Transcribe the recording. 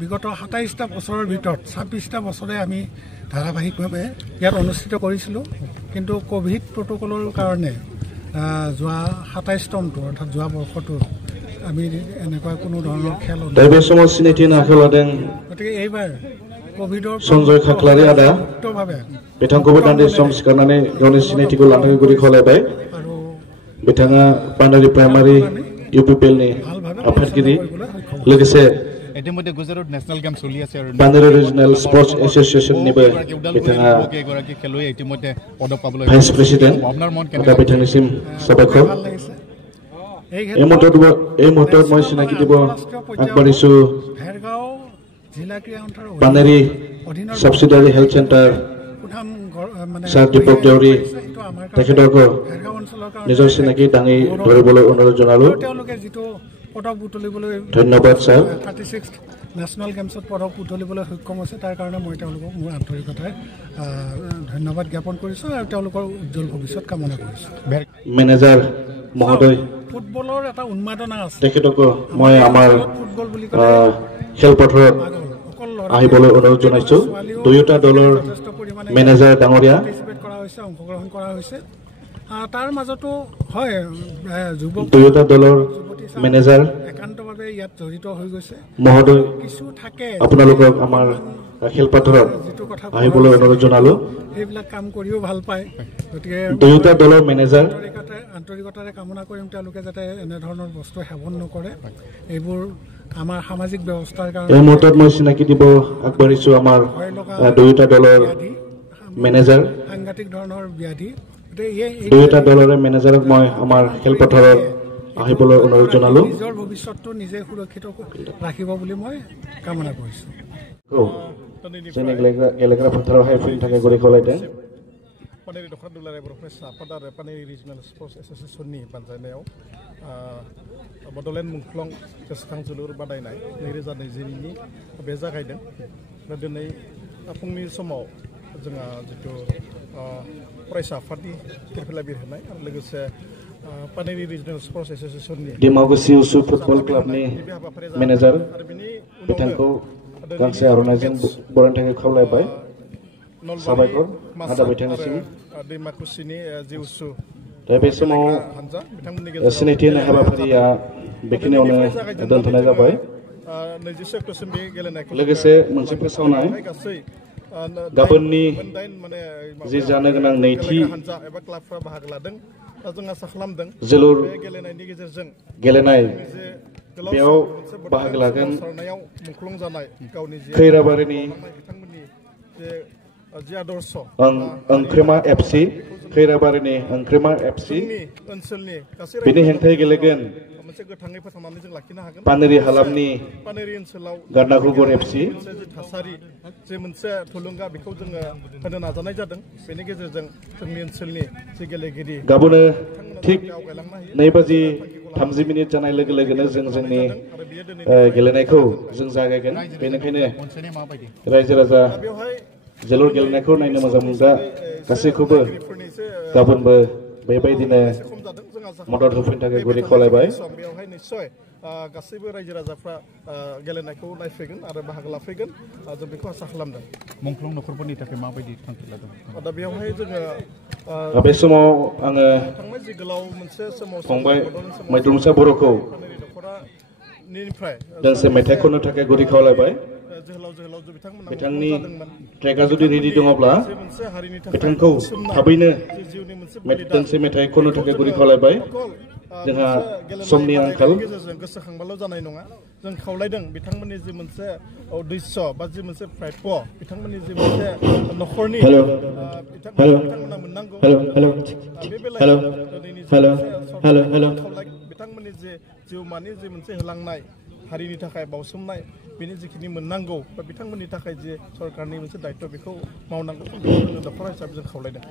বিগত ২৭টা বছৰৰ ভিতৰত ২৬টা বছৰে আমি ধাৰাবাহিকভাৱে ইয়াত অনুষ্ঠিত কৰিছিলোঁ কিন্তু কোভিড প্ৰট'কলৰ কাৰণে যোৱা ২৭তমটো অৰ্থাৎ যোৱা বৰ্ষটো আমি এনেকুৱা কোনো ধৰণৰ খেল গতিকে এইবাৰ কোভিডৰ সঞ্জয় খাকলাৰী আদা बिथांखौबो दान्दि सम सिखारनानै गावनि सिनायथिखौ लानो गुरि खावलायबाय बिथाङा पानेरि प्राइमारि इउपिपिएलनि आफादगिरि लोगोसे ইতিমধ্যে গুজৰাট নেশনেল গেম চলি আছে আৰু পানেৰি ৰিজনেল স্পৰ্টছ এছ'চিয়েশ্যননিবো বিথাङা এগৰাকী খেলুৱৈ ইতিমধ্যে পদক পাবলৈ ভাইচ প্ৰেচিডেণ্ট আপোনাৰ মন কেনেকুৱা বিথাংনিसिम সাবায়কৰ এই মুহূৰ্তত মই চিনাকি দিব আগবাঢ়িছো Paneri subsidiary health centre sir Deepak Deori তেখেতক নিজৰ চিনাকি দাঙি ধৰিবলৈ অনুৰোধ জনালো পদক বুটলিবলৈ ধন্যবাদ ছাৰ 36 নেশনেল গেমছত পদক বুটলিবলৈ সক্ষম হৈছে তাৰ কাৰণে মই তেওঁলোকক মোৰ আন্তৰিকতাৰে ধন্যবাদ জ্ঞাপন কৰিছোঁ আৰু তেওঁলোকৰ উজ্জ্বল ভৱিষ্যত কামনা কৰিছোঁ মেনেজাৰ মহোদয় ফুটবলৰ এটা উন্মাদনা আছে তেখেতক মই আমাৰ ফুটবল বুলি খেলপথাৰত আহিবলৈ অনুৰোধ জনাইছোঁ দুয়োটা দলৰ মেনেজাৰ ডাঙৰীয়া অংশগ্ৰহণ কৰা হৈছে তাৰ মাজতো হয় যুৱক দুয়োটা দলৰ মেনেজাৰ একান্তভাৱে ইয়াত জড়িত হৈ গৈছে মহোদয় কিছু থাকে আপোনালোকক আমাৰ খেলপথাৰত আহিবলৈ অনুৰোধ জনালো এইবিলাক কাম কৰিও ভাল পায় গতিকে দুয়োটা দলৰ মেনেজাৰ আন্তৰিকতাৰে কামনা কৰিম তেওঁলোকে যাতে এনেধৰণৰ বস্তু সেৱন নকৰে এইবোৰ আমাৰ সামাজিক ব্যৱস্থাৰ কাৰণে এই মুহূৰ্তত মই চিনাকি দিব আগবাঢ়িছোঁ আমাৰ দুয়োটা দলৰ মেনেজাৰ সাংঘাতিক ধৰণৰ ব্যাধি দুয়োটা দলৰে মেনেজাৰক মই আমাৰ খেলপথাৰত আহিবলৈ অনুৰোধ জনালো নিজৰ ভৱিষ্যতটো নিজে সুৰক্ষিত ৰাখিব বুলি মই কামনা কৰিছোঁ जोंनि गेलेग्रा फोथाराव हाइफिन थाखाय गुरै खावलायदों पानेरि दखना दुलाराय बर'फरायसा आफाद आरो पानेरि रिजनेल स्पर्टस एस'सिएशननि बानजायनायाव बड'लेण्ड मुंख्लं गोसोखां जोलुर बादायनाय 2022नि बे जागायदों दा दिनै फुंनि समाव जोंहा जितु फरायसा आफादनि फिरफिला बिरहोनाय आरो लोगोसे पानेरि रिजनेल स्पर्टस एस'सिएशननि डिमाकुसि उसु फुटबल क्लाबनि मेनेजार बिथांखौ गांसे आर'नाइजों बरायनो थाखाय खावलायबाय साबायखर आदा बिथांनिसिम डिमाकुसिनि जि उसु दा बे समाव सिनायथि होनाय हाबाफारिया बेखिनियावनो दोनथ'नाय जाबाय 26 अक्ट'सिम बे गेलेनायखौ लोगोसे मोनसे फोसावनाय गाबोननि जि जानो गोनां नैथि हानजा एबा क्लाबफोरा बाहागो लादों जों आसा खालामदों जोलुर बे गेलेनायनि गेजेरजों गेलेनाय बेयाव बाहागो लागोन मुंख्लं जानाय गावनि खैराबारिनि बिथांमोननि जे आदर्श ओंख्रिमा एफसि खैराबारिनि ओंख्रिमा एफसि ओनसोलनि गासै बिनि हेंथायै गेलेगोन मोनसे गोथाङै फोथांनानै जों लाखिनो हागोन पानेरि हालामनि पानेरि ओनसोलाव गारनाखुगर एफसि जे थासारि जे मोनसे थुलुंगा बेखौ जोङो होनो नाजानाय जादों बेनि गेजेरजों जोंनि ओनसोलनि जे गेलेगिरि गाबोनो थिग 2:30 जानाय लोगो लोगोनो जों जोंनि गेलेनायखौ जों जागायगोन बेनिखायनो रायजो राजा जोलुर गेलेनायखौ नायनो मोजां मोनग्रा गासैखौबो गाबोनबो बेबायदिनो मदद होफैनो थाखाय गुरै खावलायबाय बेवहाय निश्चय गासैबो रायजो राजाफ्रा गेलेनायखौ नायफैगोन आरो बाहागो लाफैगोन जों बेखौ आसा खालामदों मुंख्लं नखरफोरनि थाखाय माबायदि थांखि लादों दा बेवहाय जोङो बे समाव आङो थांनाय जि गोलाव मोनसे समाव फंबाय मैद्रुमसा बर'खौ दोंसे मेथाइ खननो थाखाय गुरै खावलायबाय बिथांनि ट्रेकआ जुदि रेडि दङब्ला बिथांखौ थाबैनो दोंसे मेथाइ खननो थाखाय गुरै खावलायबाय जोंहा समनि आंखाल गोसोखांबाल' जानाय नङा जों खावलायदों बिथांमोननि जि मोनसे उद्देश्य बा जि मोनसे प्राप्य बिथांमोननि जि मोनसे नखरनि बिथांमोना मोननांगौ बे बेलायाव बिथांमोननि जे जिउमानि जि मोनसे होलांनाय हारिनि थाखाय बावसोमनाय बेनि जिखिनि मोननांगौ बा बिथांमोननि थाखाय जे सरकारनि मोनसे दायित्व बेखौ मावनांगौ नखर हिसाबै जों खावलायदों